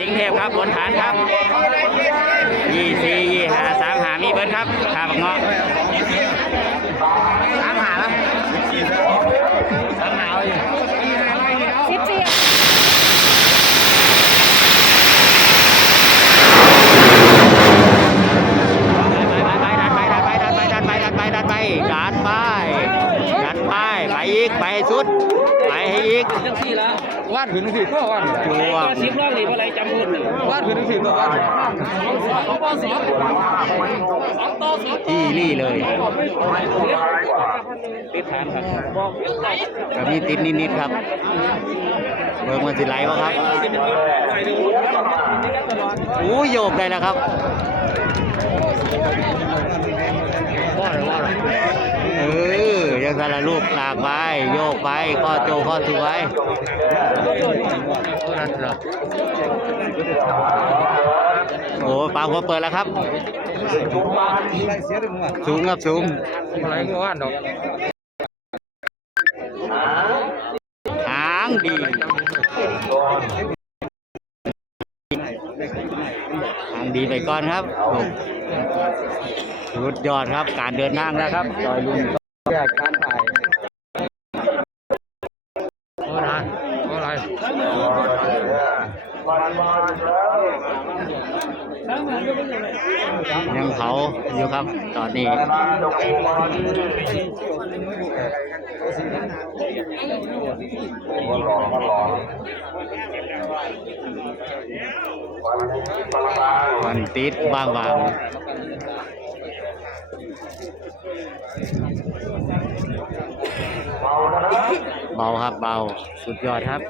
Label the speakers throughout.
Speaker 1: สิงห์เทพครับบนฐานครับยี่สี่ยี่ห้าสามหามีเบิร์ดครับขาบักเงาะสามหาแล้วสามหาเอาอยู่ อีก ไปให้สุด ไปให้อีก
Speaker 2: จังสี่ละ
Speaker 3: ว่านขึ้นสี่ตัวว่าน
Speaker 1: จัว
Speaker 2: สิบรอบนี่บ่ไรจำพูดหนึ่ง
Speaker 3: ว่านขึ้นสี่ตัวว่าน
Speaker 1: ที่รี่เลย
Speaker 2: ติดฐานครับ
Speaker 1: กับมีติดนิดๆครับเบิ่งมันสิไหลบ่ครับโอ้ยโยกได้แล้วครับเอ อยังสารลูกหลากไปโยกไปข้อโจข้อสวยโอ้ปากหัวเปิดแล้วครับ
Speaker 3: สูง
Speaker 1: ครับสูง
Speaker 3: อะไรก็ว่านดอก
Speaker 1: หางดีหางดีไปก่อนครับสุดยอดครับ การเดินทางแล้วครับลอยลุง
Speaker 3: แยกการถ่ายโอ้นานโอ้ไร
Speaker 1: ยังเผาอยู่ครับตอนนี้มันติดบางบาง เบาครับเบาสุดยอดครับ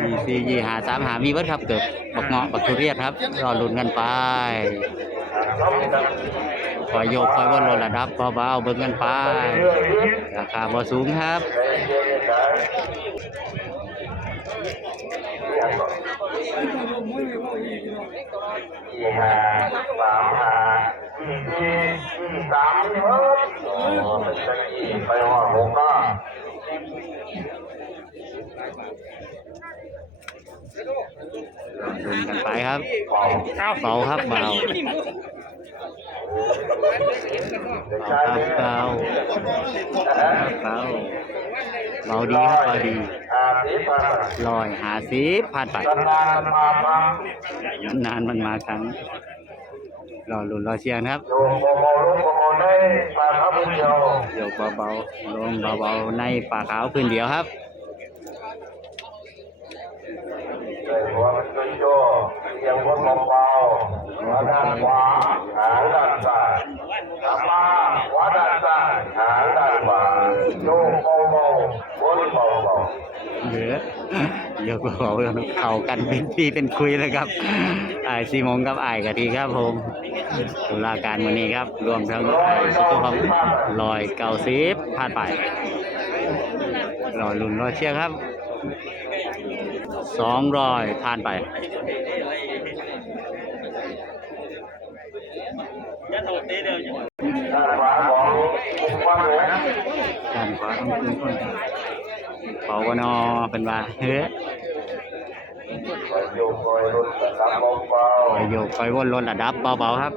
Speaker 1: สี่สี่ยี่หาสามหามีเบิดครับเกิดบักเงาะบักทุเรียนครับรอลุ้นกันไปคอยโยกคอยวนลดระดับเบาๆเบิ่งกันไปราคาบ่สูงครับ
Speaker 4: สี่ห้าสามห้าสี่สี่สี่สามนี่เฮ้ยโอ้เป็นตะกี้ไปหอดหกเนาะ
Speaker 1: ลุ้นกันไปครับ
Speaker 4: เบา
Speaker 1: เบาครับเบา
Speaker 4: เด็ก
Speaker 1: เบา
Speaker 4: ชาย
Speaker 1: ครับ
Speaker 4: เนี่ย
Speaker 1: เบาเบา เบาดีครับเบาดี
Speaker 4: อาทิตย์มา
Speaker 1: ลอยหาสิบผ่านไป
Speaker 4: นานๆมาบ้าง
Speaker 1: นานมันมาครั้งรอลุ้นรอเชียร์นะครับ
Speaker 4: โยมโมโมลุกโมโมได้มาครับเดียว
Speaker 1: โยกเบาๆลงเบาๆในป่าขาวพื้นเดียวครับ
Speaker 4: เลยหัวมันก็โยกเอียงวนเบาๆหัวด้านขวาหางด้านซ้ายกลับมาหัวด้านซ้ายหางด้านขวาโยกเบาๆวนเบาๆ
Speaker 1: เหลือเยอะกว่าเขาเข้ากันเป็นที่เป็นคุยเลยครับไอ้ซีมงกับไอ้กะทีครับผมตุลาการวันนี้ครับ รวมทั้งไอ้ายสุขภาพลอยเก้าสิบผ่านไปรอลุ้นรอเชียร์ครับสองร้อยผ่านไป
Speaker 4: ด้านขวาของคุณป้าหนู
Speaker 1: ด้านขวาของคุณคน เป่าวนอเป็นว่าเฮ้ย
Speaker 4: คอยโยกคอยรุ่นระดับเบา
Speaker 1: คอยโยกคอยวนลดระดับเบาๆครับ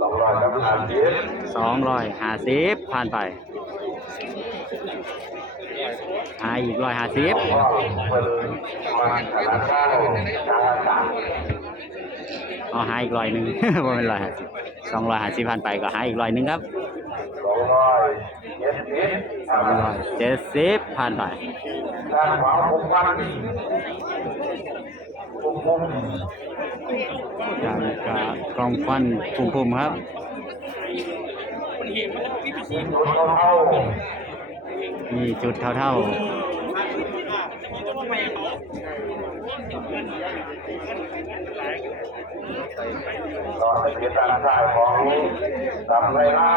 Speaker 4: สองร้อยกับอาทิตย์
Speaker 1: สองร้อยห้าสิบผ่านไปหาอีกร้อยห้าสิบ
Speaker 4: อากาศ
Speaker 1: เอาหาอีกร้อยหนึ่งว่าเป็นร้อยห้าสิบสองร้อยห้าสิบผ่านไปก็หาอีกร้อยหนึ่งครับ
Speaker 4: สามร้อยเจ็ดสิบ
Speaker 1: สองร้อยเสิบผ่านไป
Speaker 4: ด้านขวาหกพันคุ้มคุ้ม
Speaker 1: จากกากองฟันพุ่มๆครับ
Speaker 4: จุดเท่า
Speaker 1: ๆ
Speaker 4: ตอนเสียตังค์ได้ของกำไรไล่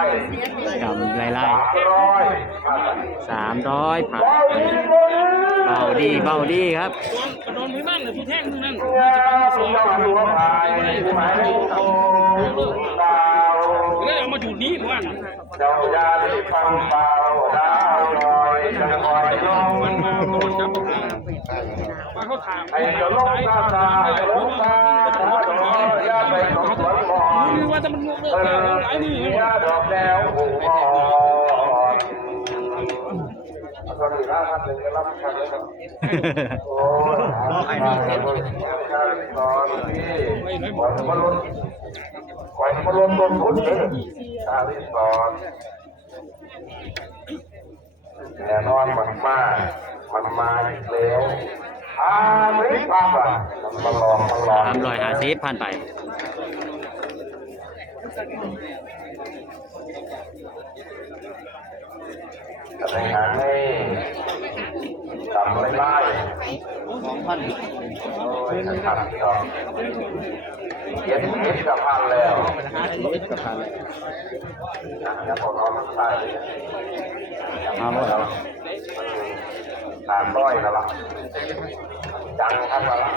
Speaker 1: กำไร
Speaker 4: ไล่
Speaker 1: สามร้อยผ่าน
Speaker 4: เบาดีเบาดี
Speaker 1: ครับ
Speaker 2: โดนไม่อบ้านหรือพี่แท่งนั่น
Speaker 4: สองตัวไปหมายเแล้
Speaker 2: วมาอยู่นี้ว่า
Speaker 4: เจ้าอาได้ฟังเบาดาว อยจะคอยลง
Speaker 2: มันมาโดนจับมาเขาถาม
Speaker 4: ไอ้จ้าลงตาตาจ้าลงตาตาอกยาไปสมสวนหมอน
Speaker 2: มือว่าจะมันงกเลิก
Speaker 4: เออ
Speaker 2: หลายมือ
Speaker 4: เสียดอกแดวหูมอนตอนนี้นะครับหนึ่งจะรับคันเลยครับโอ้ยไอ้นี่เห็นตอนที่หมอนมาลุ้นหมอนมาลุ้นต้นทุนเลยตาที่สอน แน่นอนมันมามันมาอีกแล้วอ่าไม่ปังอะมันลองมันลอง
Speaker 1: สามร้อยห้าสิบผ่านไป
Speaker 4: จะไปหาให้ทำอะไรไล่สองพันโอ้ยนะครับพี่น้อง เย็ดเย็ดกับพันแล้วเย็ดกับพันนะอย่าบอกเราน้ำตาเลยมาหมดแล้วตามร้อยแล้วล่ะจังครับแล้วล่ะ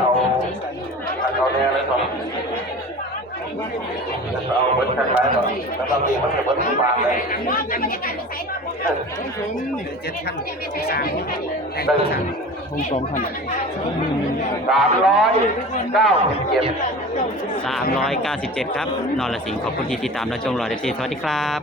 Speaker 4: เอาเอาเนี่ยเลยก่อน เอาเบิ้ลกันไปก่อนแล้วบางทีมันจะเบิ้ลทุกบานเลยเจ็ดพันสามสองพันสามร้อยเก้าสิบเจ็ด
Speaker 1: 397ครับ นอรสิงขอบคุณที่ติดตามและชมรอเดซีสวัสดีครับ